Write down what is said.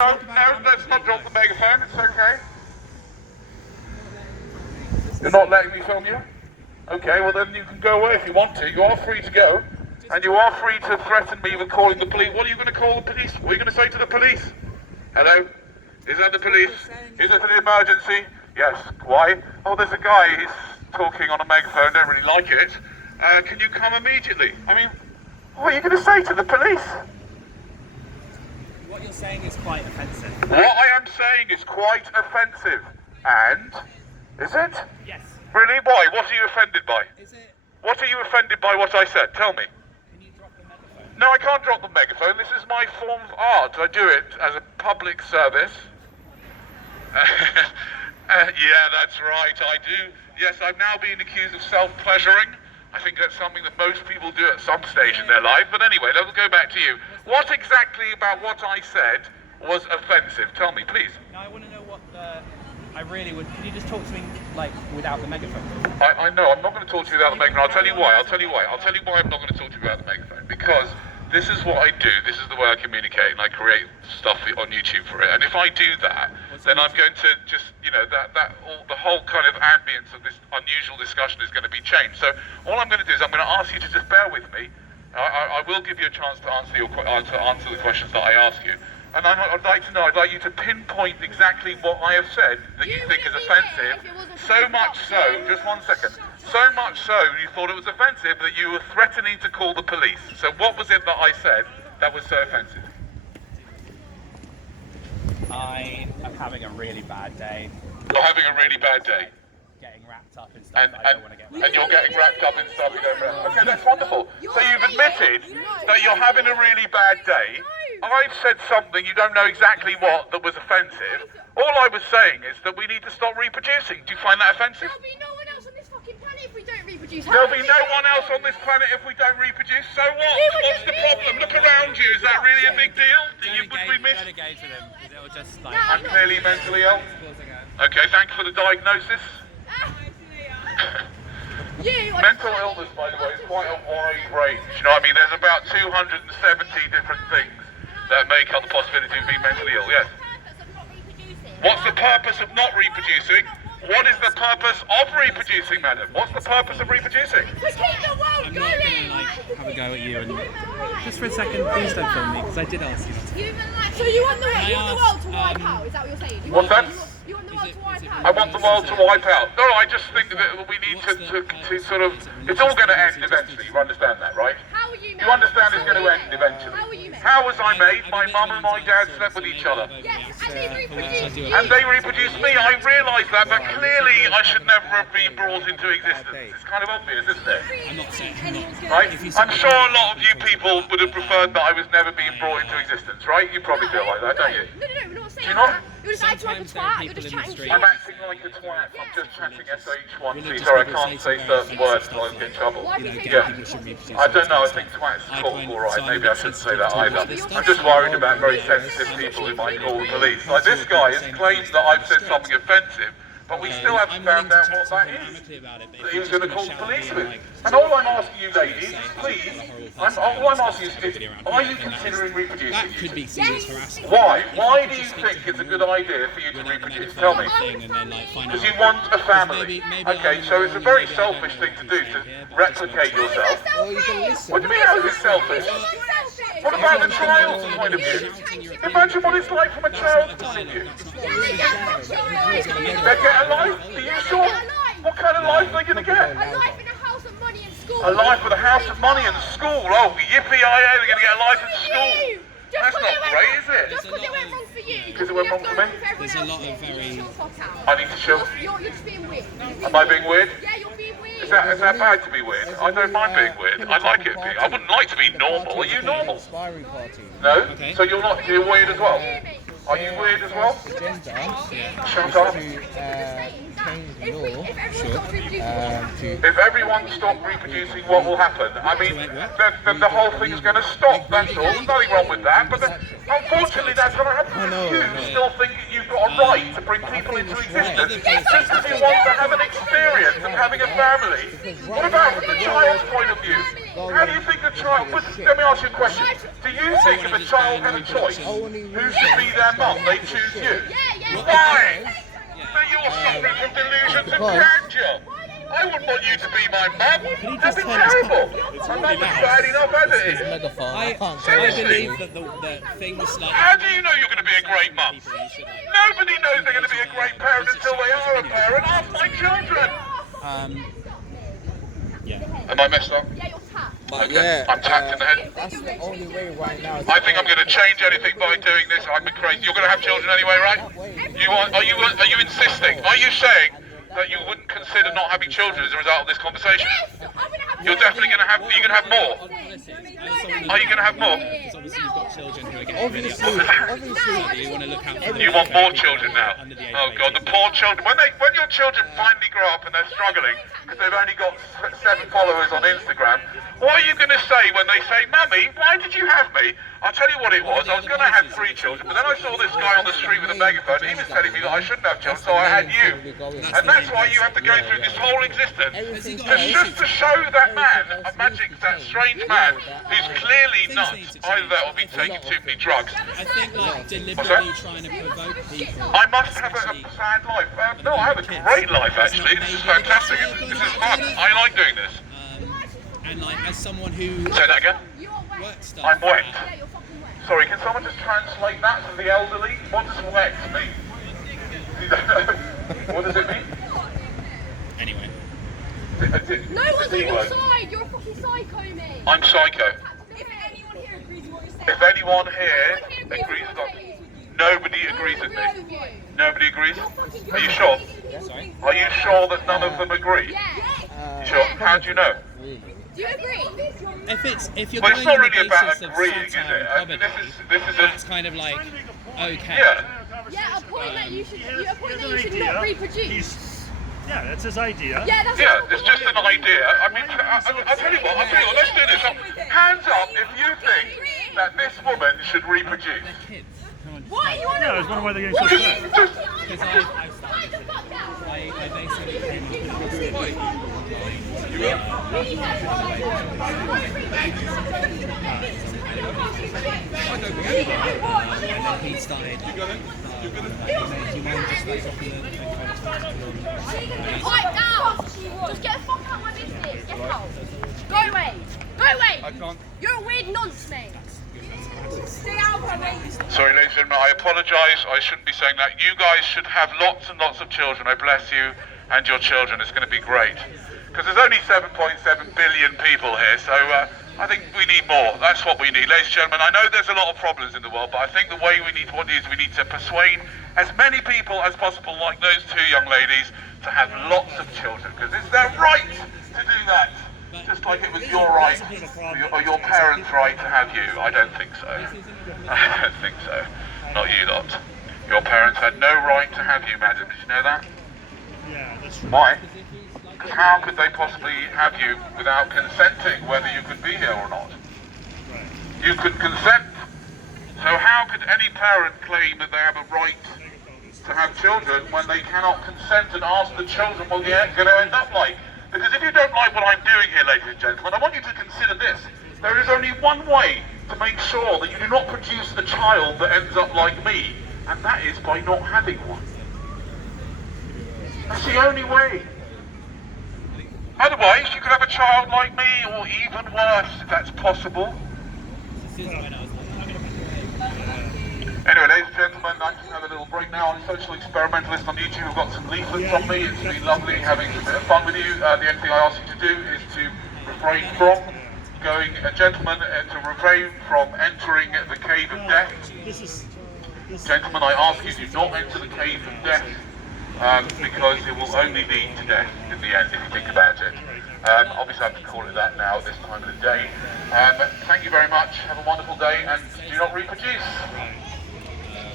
No, let's not drop the megaphone, it's okay. You're not letting me film you? Okay, well then you can go away if you want to. You are free to go. And you are free to threaten me with calling the police. What are you going to call the police? What are you going to say to the police? Hello? Is that the police? Is it an emergency? Yes. Why? Oh, there's a guy, he's talking on a megaphone, don't really like it. Can you come immediately? I mean, what are you going to say to the police? What you're saying is quite offensive. What I am saying is quite offensive. And? Is it? Yes. Really? Why? What are you offended by? Is it? What are you offended by what I said? Tell me. Can you drop the megaphone? No, I can't drop the megaphone. This is my form of art. I do it as a public service. Yeah, that's right. I do. Yes, I'm now being accused of self-pleasuring. I think that's something that most people do at some stage in their life. But anyway, let's go back to you. What exactly about what I said was offensive? Tell me, please. No, I want to know what the... I really would... Can you just talk to me, like, without the megaphone? I know, I'm not going to talk to you without the megaphone. I'll tell you why. I'll tell you why I'm not going to talk to you without the megaphone. Because this is what I do. This is the way I communicate, and I create stuff on YouTube for it. And if I do that, then I'm going to just, you know, the whole kind of ambience of this unusual discussion is going to be changed. So all I'm going to do is I'm going to ask you to just bear with me. I will give you a chance to answer the questions that I ask you. And I'd like to know, I'd like you to pinpoint exactly what I have said that you think is offensive. So much so, just 1 second, so much so you thought it was offensive that you were threatening to call the police. So what was it that I said that was so offensive? I am having a really bad day. You're having a really bad day. Getting wrapped up in stuff that I don't want to get wrapped up in. And you're getting wrapped up in stuff you don't want. Okay, that's wonderful. So you've admitted that you're having a really bad day. I've said something, you don't know exactly what, that was offensive. All I was saying is that we need to stop reproducing. Do you find that offensive? There'll be no one else on this fucking planet if we don't reproduce. There'll be no one else on this planet if we don't reproduce. So what? What's the problem? Look around you. Is that really a big deal? Would we miss? Don't engage with him. It'll just like... I'm clearly mentally ill. Okay, thanks for the diagnosis. Mental illness, by the way, is quite a wide range. You know what I mean? There's about 270 different things that make up the possibility of being mentally ill, yes. What's the purpose of not reproducing? What is the purpose of reproducing, madam? What's the purpose of reproducing? To keep the world I'm going! not going to like have a go at you and... Just for a second, please don't film me, because I did ask you not to. So you want the world to wipe out, is that what you're saying? What's that? You want the world to wipe out? I want the world to wipe out. No, I just think that we need to sort of... It's all going to end eventually, you understand that, right? How are you made? You understand it's going to end eventually. How are you made? How was I made? My mum and my dad slept with each other. Yes, and they reproduced you. And they reproduced me. I realise that, but clearly I should never have been brought into existence. It's kind of obvious, isn't it? I'm not saying... Right? I'm sure a lot of you people would have preferred that I was never being brought into existence, right? You probably feel like that, don't you? No, we're not saying Do you not? that. You're just acting like a twat, you're just chatting shit. I'm acting like a twat. I'm just chatting SH1C. Sorry, I can't say certain words until I get in trouble. Why do you say Yeah. that? I don't know, I think twat's cool, alright, maybe I shouldn't say that either. I'm just worried about very sensitive people who might call the police. Like this guy has claimed that I've said something offensive, but we still haven't found out what that is. That he was going to call the police with. And all I'm asking you ladies, please, all I'm asking is, are you considering reproducing? That could be seen as harassment. Why? Why do you think it's a good idea for you to reproduce? Tell me. Because you want a family. Okay, so it's a very selfish thing to do, to replicate yourself. What do you mean how is it selfish? What about the child's point of view? Imagine what it's like from a child's point of view. They get a life? Are you sure? What kind of life are they going to get? A life in a house of money and school. A life with a house of money and school. Oh, yippee-yi-yay, they're going to get a life at school. That's not great, is it? Just because it went wrong for you. Because it went wrong for me? There's a lot of very... I need to chill. You're just being weird. Am I being weird? Yeah, you're being weird. Is that bad to be weird? I don't mind being weird. I like it being... I wouldn't like to be normal. Are you normal? No? So you're not... You're weird as well? Are you weird as well? Shut up. If everyone stopped reproducing, what will happen? I mean, then the whole thing is going to stop, that's all. There's nothing wrong with that, but unfortunately that's going to happen. You still think that you you've got a right to bring people into existence just because you want to have an experience of having a family? What about from the child's point of view? How do you think a child... Let me ask you a question. Do you think if a child had a choice, who should be their mum, they choose you? Why? So you're suffering from delusions of grandeur. I wouldn't want you to be my mum. That'd be terrible. My mum is bad enough as it is. I believe that the things like... How do you know you're going to be a great mum? Nobody knows they're going to be a great parent until they are a parent. Ask my children. Yeah. Am I messed up? Yeah, you're tapped. Okay. Yeah, I'm tapped in the head. that's the only way right now. I think I'm going to change anything by doing this. I'm crazy. You're going to have children anyway, right? You are? Are you insisting? Are you saying that you wouldn't consider not having children as a result of this conversation? I'm gonna have You're definitely going to have. Are you going to have more? Are you going to have more? Because obviously you've got children who are getting really Obviously, upset. obviously. You want to look out for You want more children now? Oh God, the poor children. When your children finally grow up and they're struggling because they've only got 7 followers on Instagram, what are you going to say when they say, "Mummy, why did you have me?" I'll tell you what it was. I was going to have 3 children, but then I saw this guy on the street with a megaphone. And he was telling me that I shouldn't have children, so I had you. And that's why you have to go through this whole existence. Just to show that man, that strange man, who's clearly nuts. Either that or be taking too many drugs. I think like deliberately trying to provoke people. I must have a sad life. No, I have a great life actually. This is fantastic. This is fun. I like doing this. And like as someone who Say that again. works stuff. I'm wet. Yeah, you're fucking wet. Sorry, can someone just translate that to the elderly? What does wet mean? What does it mean? Anyway. No one's on your side. You're a fucking psycho, mate. I'm psycho. If anyone here agrees with what you're saying. If anyone here agrees with that, nobody agrees with me. Nobody agrees? Are you sure? Sorry? Are you sure that none of them agree? Yeah. You sure? How do you know? Do you agree? If you're Well, going it's not on the really about basis of agreeing, is satire it? and comedy, This is that's kind of like okay. yeah. Yeah, a point that you should not reproduce. Yeah, that's his idea. Yeah, that's Yeah, it's just an idea. I mean, I'll tell you what, let's do this. Hands up if you think that this woman should reproduce. Kids. Come on. What are you on Yeah, I was wondering why they're getting so upset. Because Quiet the fuck down. I basically came and he started. Do you mind just like dropping the Quiet down. Just get the fuck out of my business. Get out. Go away. Go away. I can't. You're a weird nonce, mate. Stay out of my way. Sorry, ladies and gentlemen, I apologise. I shouldn't be saying that. You guys should have lots and lots of children. I bless you and your children. It's going to be great. Because there's only 7.7 billion people here, so I think we need more. That's what we need. Ladies and gentlemen, I know there's a lot of problems in the world, but I think the way we need to persuade as many people as possible, like those 2 young ladies, to have lots of children. Because it's their right to do that. Just like it was your right, or your parents' right to have you. I don't think so. I don't think so. Not you lot. Your parents had no right to have you, madam. Did you know that? Yeah, that's true. Why? Because how could they possibly have you without consenting whether you could be here or not? You could consent. So how could any parent claim that they have a right to have children when they cannot consent and ask the children what they're going to end up like? Because if you don't like what I'm doing here, ladies and gentlemen, I want you to consider this. There is only one way to make sure that you do not produce a child that ends up like me, and that is by not having one. That's the only way. Otherwise, you could have a child like me, or even worse, if that's possible. Anyway, ladies and gentlemen, I just have a little break now on Social Experimentalist on YouTube. We've got some leaflets on me. It's been lovely having a bit of fun with you. The only thing I ask you to do is to refrain from going, gentlemen, to refrain from entering the cave of death. Gentlemen, I ask you to not enter the cave of death because it will only lead to death in the end if you think about it. Obviously I have to call it that now at this time of the day. Thank you very much. Have a wonderful day and do not reproduce.